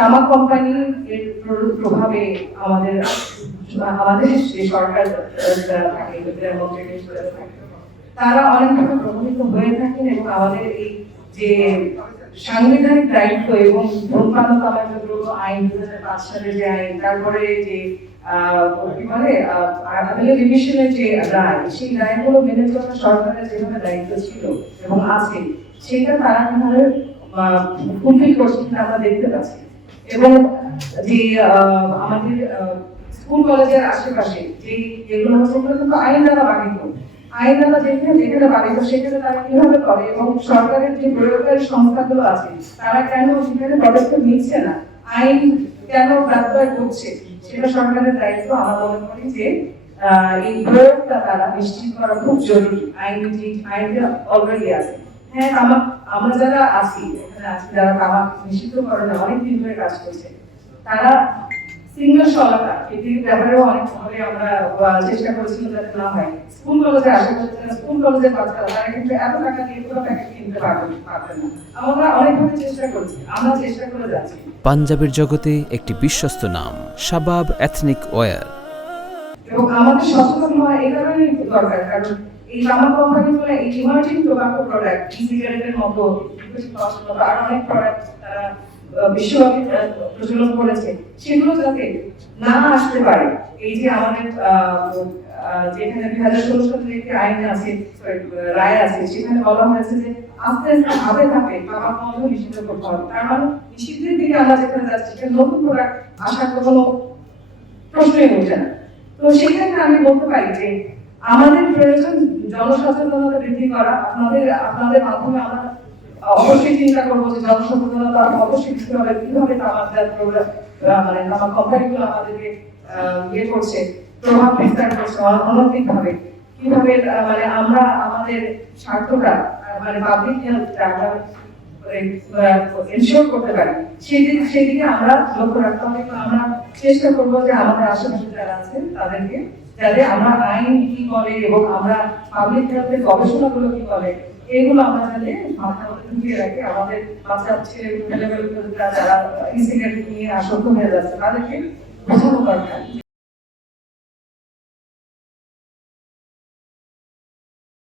তামাক কোম্পানি এর প্রভাবে আমাদের আমাদের যে সরকার থাকে, তারা অনেকভাবে প্রভাবিত হয়ে থাকেন এবং আমাদের এই যে সাংবিধানিক দায়িত্ব এবং ধূমপান ও তামাকজাত দ্রব্য আইন 2005 সালের যে আইন, তারপরে যে কি বলে আপিলের রিভিশনের যে রায়, সেই রায়গুলো মেনে চলা সরকারের যেভাবে দায়িত্ব ছিল এবং আছে, সেটা তারা কিভাবে ফুলফিল করছে কিনা আমরা দেখতে পাচ্ছি। এবং যে আমাদের স্কুল কলেজের আশেপাশে যে এগুলো হচ্ছে, এগুলো কিন্তু আইন দ্বারা বাধিত, আইন দ্বারা যেখানে যেখানে বাধিত সেখানে তারা কিভাবে করে, এবং সরকারের যে প্রয়োগকারী সংস্থাগুলো আছে তারা কেন সেখানে পদক্ষেপ নিচ্ছে না, আইন কেন ব্যত্যয় করছে, সেটা সরকারের দায়িত্ব। আমরা মনে করি যে এই প্রয়োগটা তারা নিশ্চিত করা খুব জরুরি। আইনটা অলরেডি আছে। হ্যাঁ, আমরা যারা আছি এখানে আছি, যারা তামাক নিষিদ্ধকরণে অনেকদিন ধরে কাজ করছে, তারা সিঙ্গেল সহায়তা এটির ব্যাপারেও অনেকভাবে আমরা চেষ্টা করেছিলাম যাতে না হয়। স্কুল কলেজে আশেপাশে স্কুল কলেজের বাচ্চারা তারা কিন্তু এত টাকা দিয়ে পুরো প্যাকেট কিনতে পারবেন না। আমরা অনেকভাবে চেষ্টা করছি, আমরা চেষ্টা করে যাচ্ছি। পাঞ্জাবের জগতে একটি বিশ্বস্ত নাম, শাবাব এথনিক ওয়্যার। এবং আমাদের সচেতন হওয়া এই কারণেই দরকার, কারণ এই তামাক কোম্পানিগুলো এই ইমার্জিং টোবাকো প্রোডাক্ট, সিগারেটের মতো আর অনেক প্রোডাক্ট তারা বিশ্বব্যাপী প্রচলন করেছে, সেগুলো যাতে না আসতে পারে। এই যে আমাদের যেখানে 2016 সালের একটি আইন আছে, রায় আছে, সেখানে বলা হয়েছে যে আস্তে আস্তে ধাপে ধাপে তামাক বন্ধ নিষিদ্ধ করতে হবে। তার মানে নিষিদ্ধের দিকে আমরা যেখানে যাচ্ছি সেখানে নতুন প্রোডাক্ট আসার কোনো প্রশ্নই ওঠে না। তো সেখানে আমি বলতে পারি যে আমাদের প্রয়োজন জনসচেতনতা বৃদ্ধি করা। আপনাদের মাধ্যমে আমরা অবশ্যই চিন্তা করবো যে জনসচেতনতা অবশ্যই কিভাবে তামাকজাত মানে তামাক কোম্পানিগুলো আমাদেরকে ইয়ে করছে, প্রভাব বিস্তার করছে অনৈতিক ভাবে, কিভাবে মানে আমরা আমাদের স্বার্থটা মানে পাবলিক হেলথটা আমরা এনশিওর করতে পারি, সেদিকে আমরা লক্ষ্য রাখতে হবে। আমরা চেষ্টা করবো যে আমাদের আশেপাশে যারা আছে তাদেরকে, যাতে আমরা আইন কি বলে এবং আমরা পাবলিক হেলথের গবেষণাগুলো কি বলে, এগুলো আমরা যাতে মাথার মধ্যে ঢুকিয়ে রাখি। আমাদের বাচ্চা ছেলেমেয়েরা যারা সিগারেট নিয়ে আসক্ত হয়ে যাচ্ছে, তাদেরকে বোঝানো দরকার